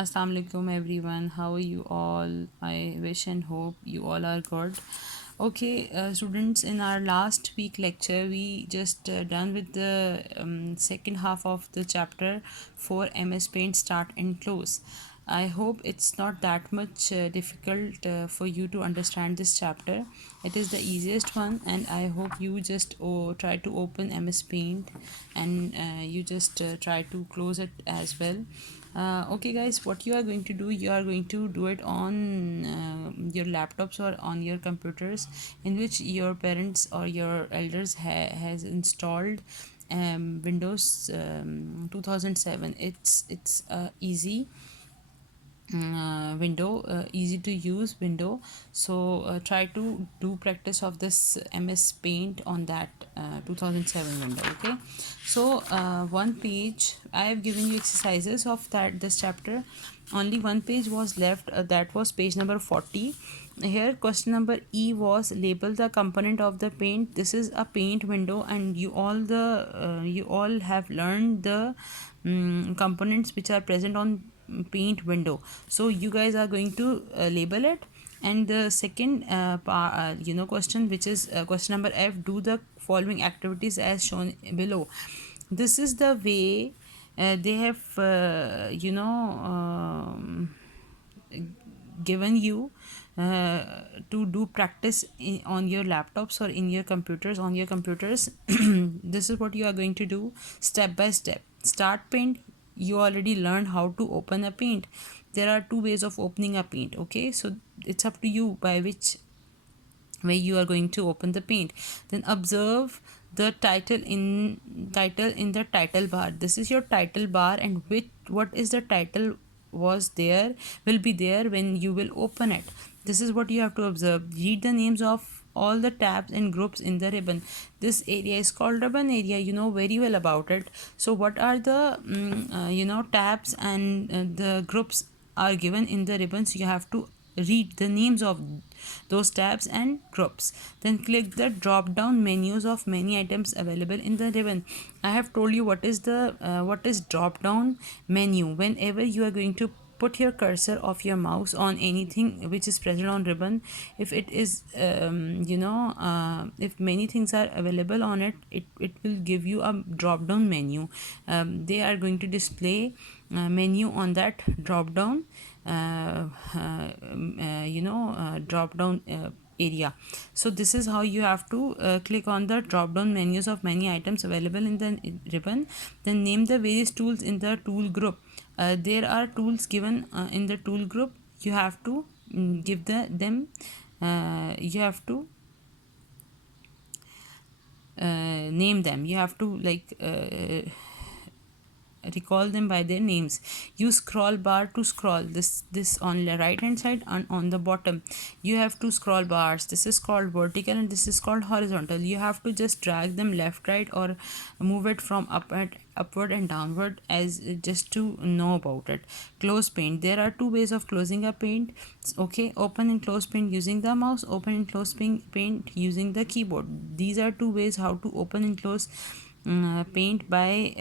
Assalamu alaikum everyone. How are you all? I wish and hope you all are good. Okay, students, in our last week lecture, we just done with the second half of the chapter for MS Paint start and close. I hope it's not that much difficult for you to understand this chapter. It is the easiest one, and I hope you just try to open MS Paint and you just try to close it as well. Okay guys, what you are going to do, you are going to do it on your laptops or on your computers in which your parents or your elders has installed Windows 2007. It's easy window, easy to use window. So try to do practice of this MS Paint on that 2007 window. Okay, so one page I have given you exercises of that this chapter. Only one page was left, that was page number 40. Here question number E was label the component of the paint. This is a paint window, and you all have learned the components which are present on paint window. So you guys are going to label it. And the second question, which is question number F, do the following activities as shown below. This is the way they have given you to do practice on your laptops or in your computers, on your computers. This is what you are going to do step by step. Start paint, you already learned how to open a paint. There are two ways of opening a paint. Okay, so it's up to you by which way you are going to open the paint. Then observe the title in the title bar. This is your title bar, and what is the title was there will be there when you will open it. This is what you have to observe. Read the names of all the tabs and groups in the ribbon. This area is called ribbon area, you know very well about it. So what are the tabs and the groups are given in the ribbons. You have to read the names of those tabs and groups. Then click the drop down menus of many items available in the ribbon. I have told you what is drop down menu. Whenever you are going to put your cursor of your mouse on anything which is present on ribbon, if it is if many things are available on it, it will give you a drop down menu. They are going to display menu on that drop down drop down area. So this is how you have to click on the drop down menus of many items available in the ribbon. Then name the various tools in the tool group. There are tools given in the tool group. You have to give them you have to name them. You have to recall them by their names. Use scroll bar to scroll. This on the right hand side and on the bottom you have two scroll bars. This is called vertical and this is called horizontal. You have to just drag them left, right, or move it from upward and downward, as just to know about it. Close paint. There are two ways of closing a paint. Okay, open and close paint using the mouse, open and close paint using the keyboard. These are two ways how to open and close paint by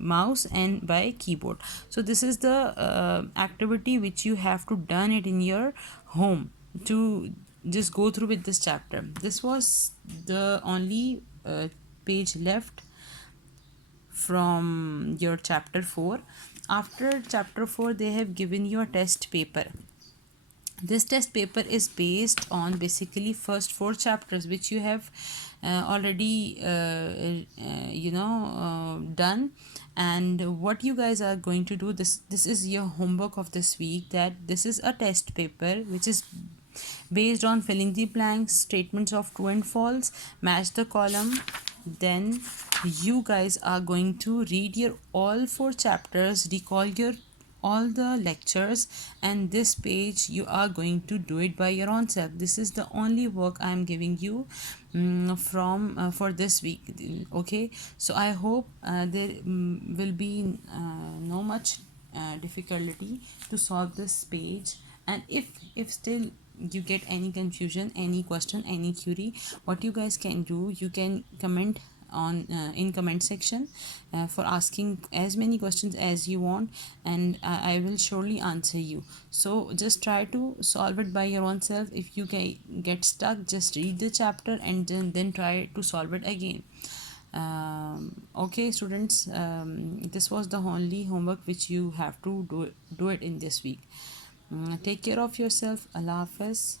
mouse and by keyboard. So this is the activity which you have to done it in your home to just go through with this chapter. This was the only page left from your chapter 4. After chapter 4 they have given you a test paper. This test paper is based on basically first 4 chapters which you have already done. And what you guys are going to do, this is your homework of this week, that this is a test paper which is based on filling the blanks, statements of true and false, match the column. Then you guys are going to read your all 4 chapters, recall your all the lectures, and this page you are going to do it by your own self. This is the only work I am giving you from for this week. Okay, so I hope there will be no much difficulty to solve this page. And if still you get any confusion, any question, any query, what you guys can do, you can comment on in comment section for asking as many questions as you want, and I will surely answer you. So just try to solve it by your own self. If you get stuck, just read the chapter and then try to solve it again. Okay students, this was the only homework which you have to do it in this week. Take care of yourself. Allah Hafiz.